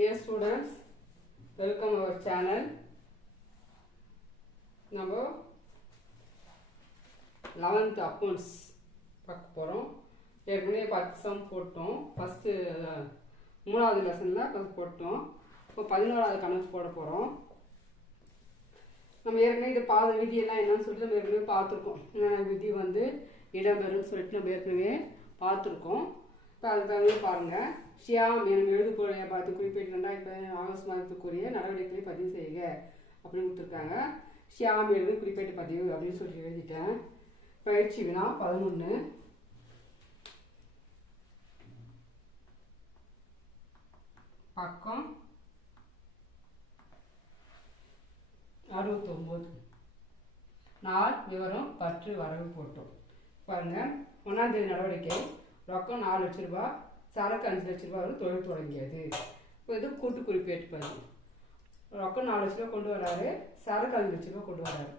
Dear students, welcome our channel. நம்ம 11th accounts பார்க்க போகிறோம். ஏற்கனவே 10 சம் போட்டோம். ஃபஸ்ட்டு 3வது லெசனில் போட்டோம். இப்போ 11வது கணக்கு போட போகிறோம். நம்ம ஏற்கனவே இது விதியெல்லாம் என்னன்னு சொல்லிட்டு நம்ம ஏற்கனவே பார்த்துருக்கோம். என்னென்ன விதி வந்து இடம்பெறும்னு சொல்லிட்டு நம்ம ஏற்கனவே பார்த்துருக்கோம். இப்போ அதுக்காகவே பாருங்கள். ஷியாம் எனும் எழுதுகோளையை பார்த்து குறிப்பிட்டு 2015 ஆகஸ்ட் மாதத்துக்குரிய நடவடிக்கைகளை பதிவு செய்க அப்படின்னு கொடுத்துருக்காங்க. ஷியாம் எழுது குறிப்பிட்ட பதிவு அப்படின்னு சொல்லி எழுதிட்டேன். பயிற்சி வினா 11 பக்கம் 69 நாள் விவரம் பற்று வரவு போட்டோம். பாருங்கள், 1ஆம் தேதி நடவடிக்கை ரொக்கம் 4 லட்ச ரூபா, சரக்கு 5 லட்ச ரூபா வரை தொழில் தொடங்கியது. இப்போ இது கூட்டு குறிப்பேட்டு பதிவு. ரொக்கம் 4 லட்ச ரூபா கொண்டு வராரு, சரக்கு 5 லட்ச ரூபா கொண்டு வராரு.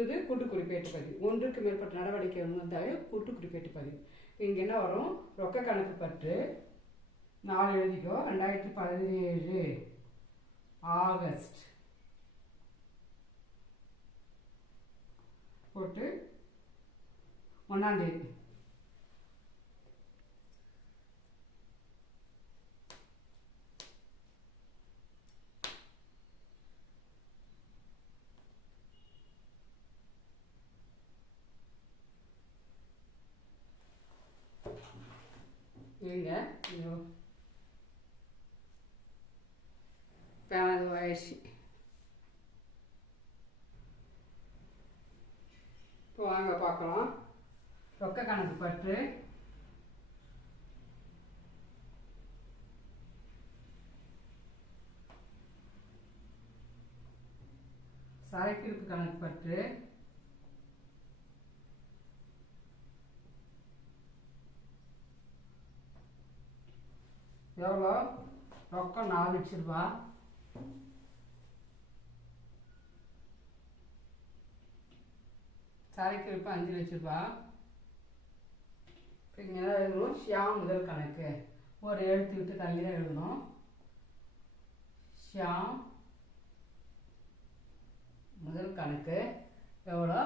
இது கூட்டு குறிப்பேட்டு பதிவு. ஒன்றுக்கு மேற்பட்ட நடவடிக்கை வந்தாலே கூட்டு குறிப்பேட்டு பதிவு. இங்கே என்ன வரும்? ரொக்க கணக்கு பற்று 4 எழுதிக்கோ. 2017 ஆகஸ்ட் போட்டு 1ஆம் தேதி இவங்க ஆயிடுச்சு. இப்போ வாங்க பார்க்கலாம். ரொக்க கணக்கு பற்று சரக்கிருப்பு கணக்கு பற்று எவ்வளோ? ரொக்கம் 4 லட்ச ரூபா, சரக்கிருப்பு 5 லட்ச ரூபா. இப்போ இங்கே என்ன எழுதணும்? ஷியாம் முதல் கணக்கு ஒரு எழுத்து விட்டு தள்ளி தான் எழுதணும். ஷியாம் முதல் கணக்கு எவ்வளோ?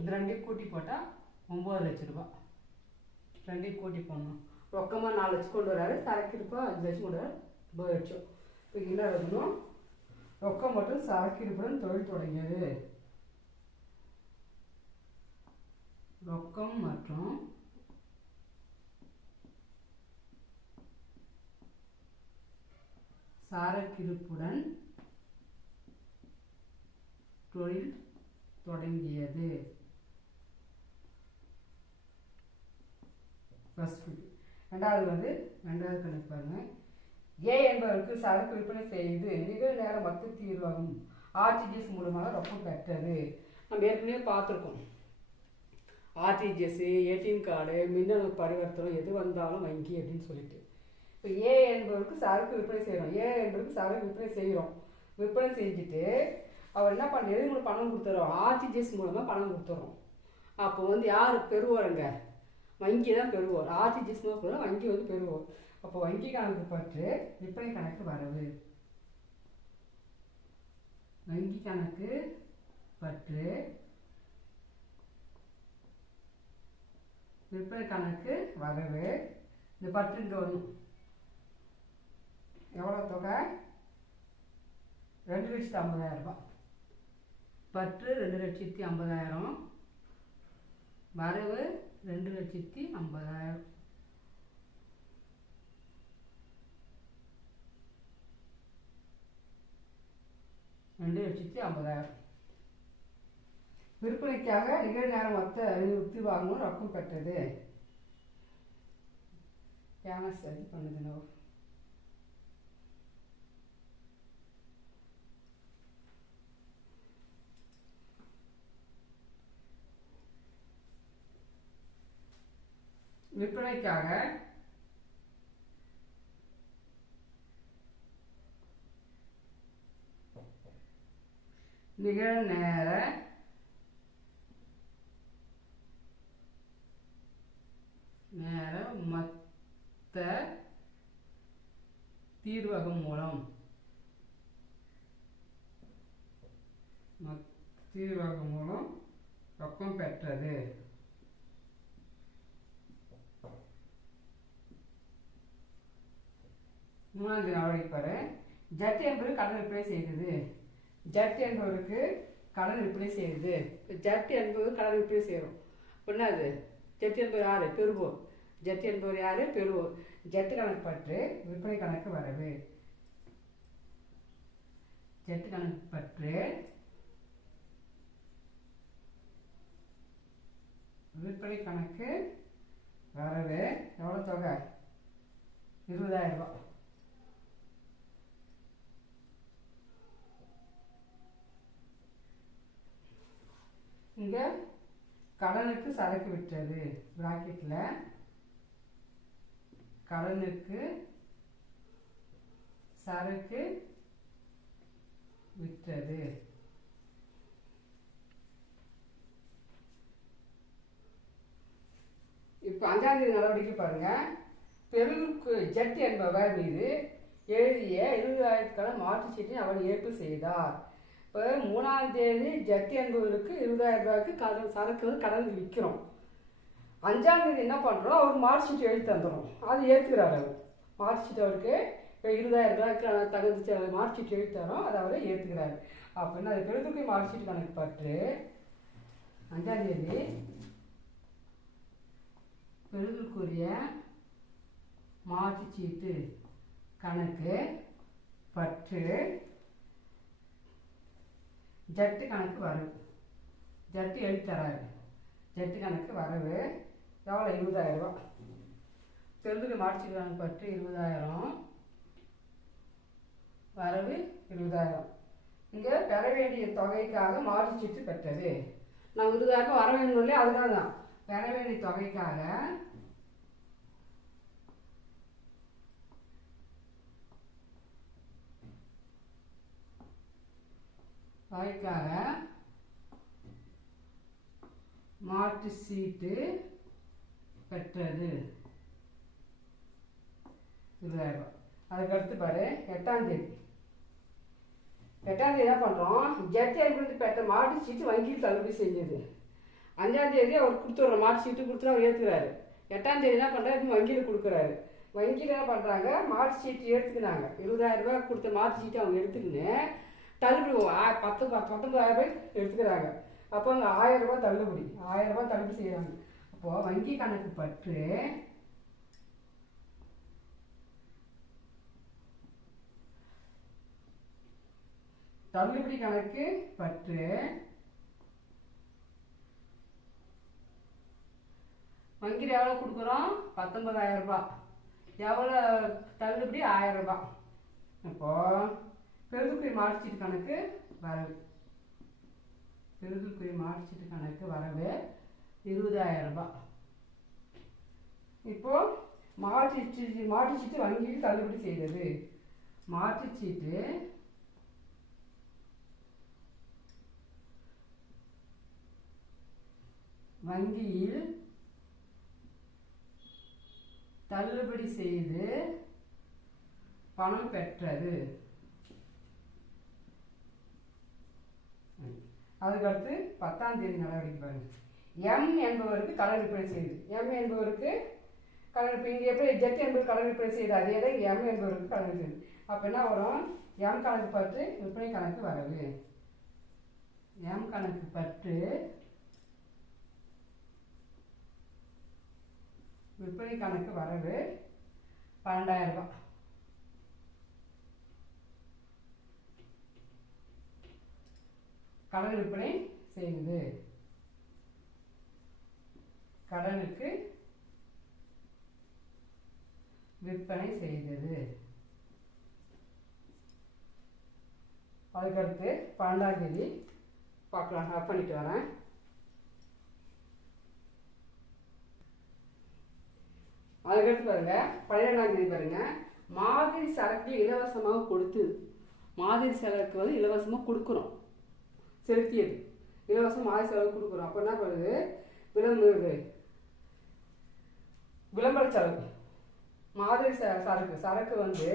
இது ரெண்டையும் கூட்டி போட்டால் 9 லட்ச ரூபா. ரெண்டையும் கூட்டி போடணும். ரொக்கமாக 4 லட்சம் கொண்டு வராரு, சரக்கிருப்பா 5 லட்சம் கொண்டு வராரு, 9 லட்சம். இப்போ என்ன எழுதணும்? ரொக்கம் மற்றும் சரக்கிருப்புடன் தொழில் தொடங்கியது. ரொக்கம் மற்றும் சரக்கிருப்புடன் தொழில் தொடங்கியது. ரெண்டாவது கணக்கு பாருங்க. ஏ என்பவருக்கு சரக்கு விற்பனை செய்து நிகழ் நேர மொத்த தீர்வாகும் ஆர்டிஜிஎஸ் மூலமாக ரொக்கம் பெற்றது. நம்ம ஏற்கனவே பார்த்துருக்கோம். ஆர்டிஜிஎஸ், ஏடிஎம் கார்டு, மின்னணு பரிவர்த்தனை எது வந்தாலும் வங்கி அப்படின்னு சொல்லிட்டு. இப்போ ஏ என்பவருக்கு சரக்கு விற்பனை செய்கிறோம். ஏ என்பவருக்கு சரக்கு விற்பனை செய்கிறோம். விற்பனை செஞ்சுட்டு அவர் என்ன பண்ண எது மூலம் பணம் கொடுத்துறோம்? ஆர்டிஜிஎஸ் மூலமாக பணம் கொடுத்துறோம். அப்போ வந்து யார் பெறுவாருங்க? வங்கி தான் பெறுவோர். ஆர்டிஜிஎஸ் மூலம் வங்கி வந்து பெறுவோர். அப்போ வங்கி கணக்கு பற்று விற்பனை கணக்கு வரவு. வங்கி கணக்கு பற்று விற்பனை கணக்கு வரவு. இந்த பற்று இங்கே வரும். எவ்வளோ தொகை? 2,50,000 ரூபாய். பற்று 2,50,000, வரவு 2,50,000. விற்பனைக்காக நிகழ்நேரம் மொத்த தீர்வாகவும் ரொக்கம் பெற்றது. கேமரா சரி பண்ணுதுங்க. விற்பனைக்காக நிகழ்நேர மொத்த தீர்வகம் மூலம் தீர்வாக மூலம் ரொக்கம் பெற்றது. மூணாவது நடவடிக்கை ஜட் என்பது கடன் விற்பனை செய்தது. ஜட் என்பவருக்கு கடன் விற்பனை செய்தது. ஜட் என்பது கடன் விற்பனை செய்கிறோம் அப்படின்னா அது ஜட் என்பவர் யார்? பெறுவோர். ஜட் என்பவர் யார்? பெறுவோர். ஜட்டு கணக்கு பற்று விற்பனை கணக்கு வரவு. ஜட்டு கணக்கு பற்று விற்பனை கணக்கு வரவு. எவ்வளோ தொகை? 20,000 ரூபாய். இங்கே கடனுக்கு சரக்கு விற்றது. பிராக்கெட்டில் கடனுக்கு சரக்கு விற்றது. இப்போ 5ஆம் தேதி நடவடிக்கை பாருங்க. பெருக்கு ஜட் என்பவர் மீது எழுதிய 20,000க்கான மாற்றுச் சீட்டை அவர் ஏற்பு செய்தார். இப்போ 3ஆம் தேதி ஜட் என்பவருக்கு 20,000 ரூபாய்க்கு கடன் சரக்கு கடன் விற்கிறோம். 5ஆம் தேதி என்ன பண்ணுறோம்? அவருக்கு மார்க் ஷீட் எழுதி தந்துடும். அது ஏற்றுக்கிறார். அவர் மார்க் ஷீட் அவருக்கு இப்போ 20,000 ரூபாய்க்கு தகுந்த மார்க் ஷீட் எழுதி தரோம். அதை அவரை ஏற்றுக்கிறார். அப்படின்னா அது பெருதுக்கு மார்க் ஷீட் கணக்கு பற்று 5ஆம் தேதி பெருதுக்குரிய மார்க் சீட்டு கணக்கு பற்று ஜட்டு கணக்கு வரவு. ஜட்டு எழுதி தராரு. ஜட்டு கணக்கு வரவு எவ்வளோ? 20,000 ரூபா. பெருந்துக்கு மார்க் கணக்கு பற்று 20,000, வரவு 20,000. இங்கே பெற வேண்டிய தொகைக்காக மார்க் சீட்டு பெற்றது. நம்ம 20,000 வர வேணும் இல்லையா? அதுக்காக தான் பெற வேண்டிய தொகைக்காக மாற்று சீட்டு பெற்றது 20,000 ரூபாய். அதுக்கடுத்து பாரு 8ஆம் தேதி என்ன பண்ணுறோம்? ஜட் என்பது பெற்ற மாட்டு சீட்டு வங்கியில் தள்ளுபடி செஞ்சது. 5ஆம் தேதி அவர் கொடுத்துட்றோம். மாட்டு சீட்டு கொடுத்துட்டு அவர் ஏற்றுக்கிறாரு. 8ஆம் தேதி என்ன பண்ணுறாரு? வங்கியில் கொடுக்குறாரு. வங்கியில் என்ன பண்ணுறாங்க? மாட்டு சீட்டு எடுத்துக்கினாங்க. 20,000 ரூபாய் கொடுத்த மாட்டு சீட்டு அவங்க எடுத்துக்கின்னு தள்ளுபடி 19,000 ரூபாய் எடுத்துக்கிறாங்க. அப்போ அங்கே 1,000 ரூபாய் தள்ளுபடி 1,000 ரூபாய் தள்ளுபடி செய்கிறாங்க. அப்போது வங்கி கணக்கு பற்று தள்ளுபடி கணக்கு பற்று வங்கியில் எவ்வளோ கொடுக்குறோம்? 19,000 ரூபாய். எவ்வளோ தள்ளுபடி? 1,000 ரூபாய். இப்போது பெருதுக்குரிய மார்க் ஷீட் கணக்கு வரவு. பெருதுக்குரிய மார்க் ஷீட் கணக்கு வரவு 20,000 ரூபாய். இப்போது மாற்று சீட்டு வங்கியில் தள்ளுபடி செய்தது. மாற்று சீட்டு வங்கியில் தள்ளுபடி செய்து பணம் பெற்றது. அதுக்கடுத்து 10ஆம் தேதி நடவடிக்கை பாருங்க. எம் என்பவருக்கு கடன் விற்பனை செய்து. எம் என்பவருக்கு கடன் விற்பனை. இங்கே எப்படி ஜெட் என்பது கடன் விற்பனை செய்து அதே தான் எம் என்பவருக்கு கடன் செய்து. அப்போ என்ன வரும்? எம் கணக்கு பற்று விற்பனை கணக்கு வரவு. எம் கணக்கு பற்று விற்பனை கணக்கு வரவு 12,000 ரூபாய். கடன் விற்பனை செய்தது. கடனுக்கு விற்பனை செய்தது. அதுக்கடுத்து 12ஆம் தேதி பார்க்கலாம். பண்ணிட்டு வரேன். அதுக்கடுத்து பாருங்க 12ஆம் தேதி பாருங்க. மாதிரி சரக்கு இலவசமாக கொடுத்து. மாதிரி சரக்கு வந்து இலவசமாக கொடுக்குறோம். செலுத்தியது இலவசம் மாதிரி செலவு கொடுக்குறோம். அப்போ என்ன பண்ணுது? விளம்பர செலவு மாதிரி சரக்கு வந்து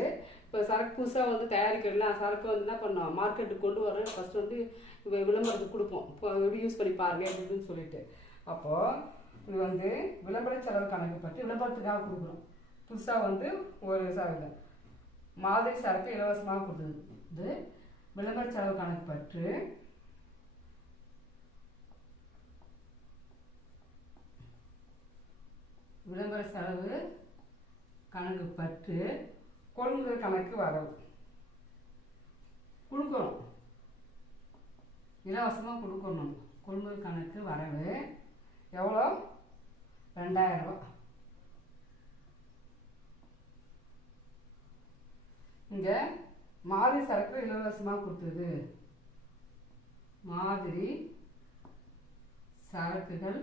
இப்போ சரக்கு புதுசாக வந்து தயாரிக்கலாம். சரக்கு வந்து என்ன பண்ணோம், மார்க்கெட்டுக்கு கொண்டு வர ஃபஸ்ட்டு வந்து விளம்பரத்துக்கு கொடுப்போம். இப்போ எப்படி யூஸ் பண்ணி பாருங்க எப்படின்னு சொல்லிட்டு. அப்போது இது வந்து விளம்பர செலவு கணக்கு பற்றி விளம்பரத்துக்காக கொடுக்குறோம். புதுசாக வந்து ஒரு மாதிரி சரக்கு இலவசமாக கொடுத்தது. இது விளம்பர செலவு கணக்கு பற்று விளம்பர செலவு கணக்கு பற்று கொள்முதல் கணக்கு வரவு கொடுக்கணும், இலவசமாக கொடுக்கணும். கொள்முதல் கணக்கு வரவு எவ்வளோ, 2000 ரூபா. இங்கே மாதிரி சரக்கு இலவசமாக கொடுத்தது, மாதிரி சரக்குகள்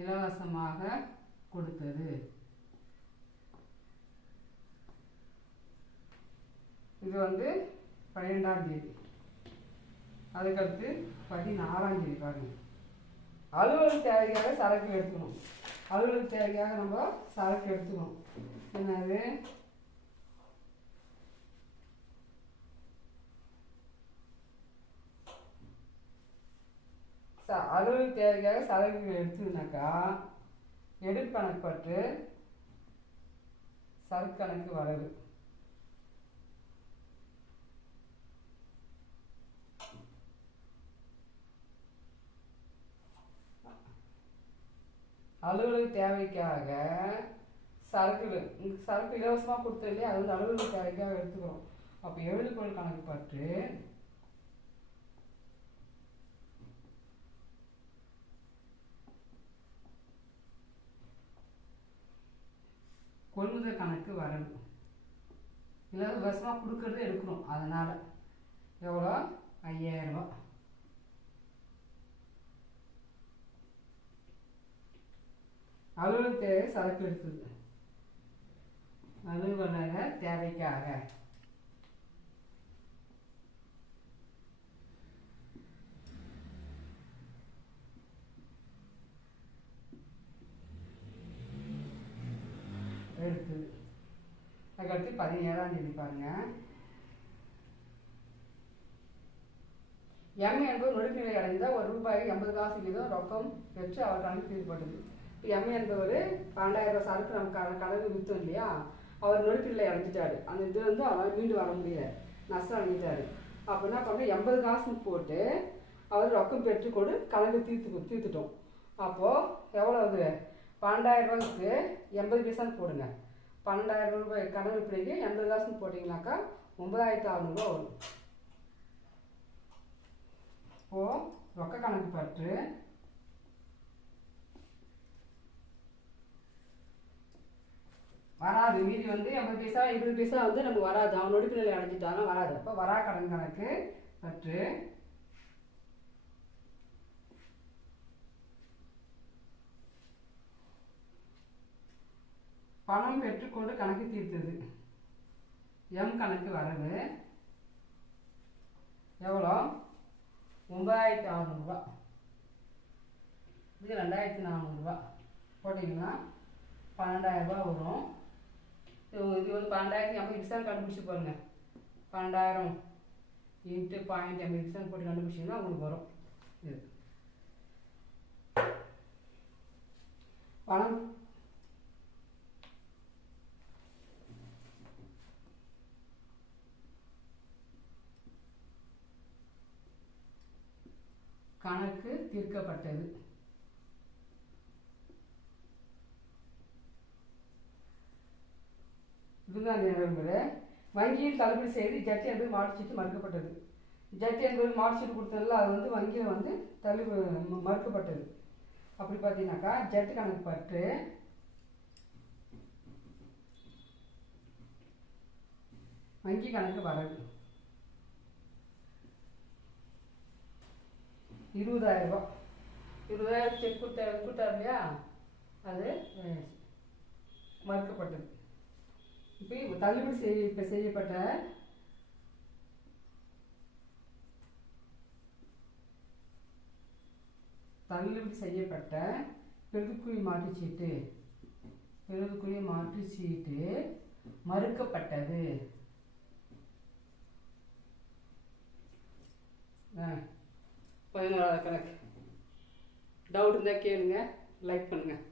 இலவசமாக கொடுத்தது. இது வந்து 12ஆம் தேதி. அதுக்கடுத்து 14ஆம் தேதி பாருங்க. அலுவலக தேவைக்காக சரக்கு எடுத்துக்கணும். அலுவலக தேவைக்காக நம்ம சரக்கு எடுத்துக்கணும். என்னது, அலுவலக தேவைக்காக சரக்கு எடுத்துனாக்கா எடுக்கணக்கு பற்று சரக்கு கணக்கு வரவு. அலுவலக தேவைக்காக சரக்கு இலவசமாக கொடுத்தது இல்லையா, அது வந்து அலுவலக தேவைக்காக எடுத்துக்கிறோம். அப்போ எழுதுகோள் கணக்கு பற்று கொள்முதல் கணக்கு வரவு. இலவசமாக கொடுக்கறது எடுக்கணும், அதனால எவ்வளோ, 5000 ரூபா. அலுவலக தேவை சரக்கு எடுத்தது, அலுவலக தேவைக்காக எடுத்தது. அதுக்கடுத்து 17ஆம் தேதி பாருங்க. எம் என்பது நொடிநிலை அடைந்த ₹1.80 வீதம் ரொக்கம் பெற்று அவர் கணக்கு ஈடுபட்டது. எம் என்பவர் 12,000 ரூபாய் சரக்கு நமக்கு கடவுள் விற்றோம் இல்லையா, அவர் நொடிநிலை அடைஞ்சிட்டாரு. அந்த இது வந்து அவர் மீண்டு வர முடியல, நஷ்டம் அடைஞ்சிட்டாரு. அப்போ என்ன பண்ணோம், 80 காசு போட்டு அவர் ரொக்கம் பெற்றுக்கொண்டு கணக்கு தீர்த்துட்டோம். அப்போது எவ்வளவு, 12,000 ரூபாய்க்கு 80 பைசான்னு போடுங்க. 12,000 ரூபாய் கடன் விற்பனைக்கு 80 காசுன்னு போட்டிங்கனாக்கா 9,600 ரூபா வரும். இப்போது ரொக்க கணக்கு பற்று வராது. மீதி வந்து 80 பைசா 20 பைசா வந்து நமக்கு வராது. அவன் நொடிப்பு நிலை அடைஞ்சிட்டாலும் வராது. அப்போ வரா கடன் கணக்கு பற்று பணம் பெற்றுக்கொண்டு கணக்கு தீர்த்தது. எம் கணக்கு வரவு எவ்வளோ, 9,600 ரூபா. இது 2,400 ரூபா போட்டிங்கன்னா 12,000 ரூபா வரும். இது வந்து 12,080 கண்டுபிடிச்சி பாருங்க. 12,000 × 0.80 போட்டு கண்டுபிடிச்சிங்கன்னா உங்களுக்கு வரும். இது பணம் கணக்கு தீர்க்கப்பட்டது. இதுதான் நடைமுறை. வங்கியில் தள்ளுபடி செய்து ஜட் என்பது மாற்றுச்சீட்டு மறுக்கப்பட்டது. ஜட் என்பது மாற்றுச்சீட்டு கொடுத்ததில்ல, அது வந்து வங்கியில் வந்து மறுக்கப்பட்டது. அப்படி பார்த்தீங்கன்னாக்கா ஜட் கணக்கு பற்று வங்கி கணக்கு வரவு 20,000 ரூபா. 20,000 செக் கொடுத்தாரு இல்லையா, அது மறுக்கப்பட்டது. இப்போ தள்ளுபடி செய்யப்பட்ட பெருக்குக்குறி மாற்றுச்சீட்டு எழுதுக்குரிய மாற்று சீட்டு மறுக்கப்பட்டது. 11வது கணக்கு. டவுட் இருந்தால் கேளுங்க, லைக் பண்ணுங்கள்.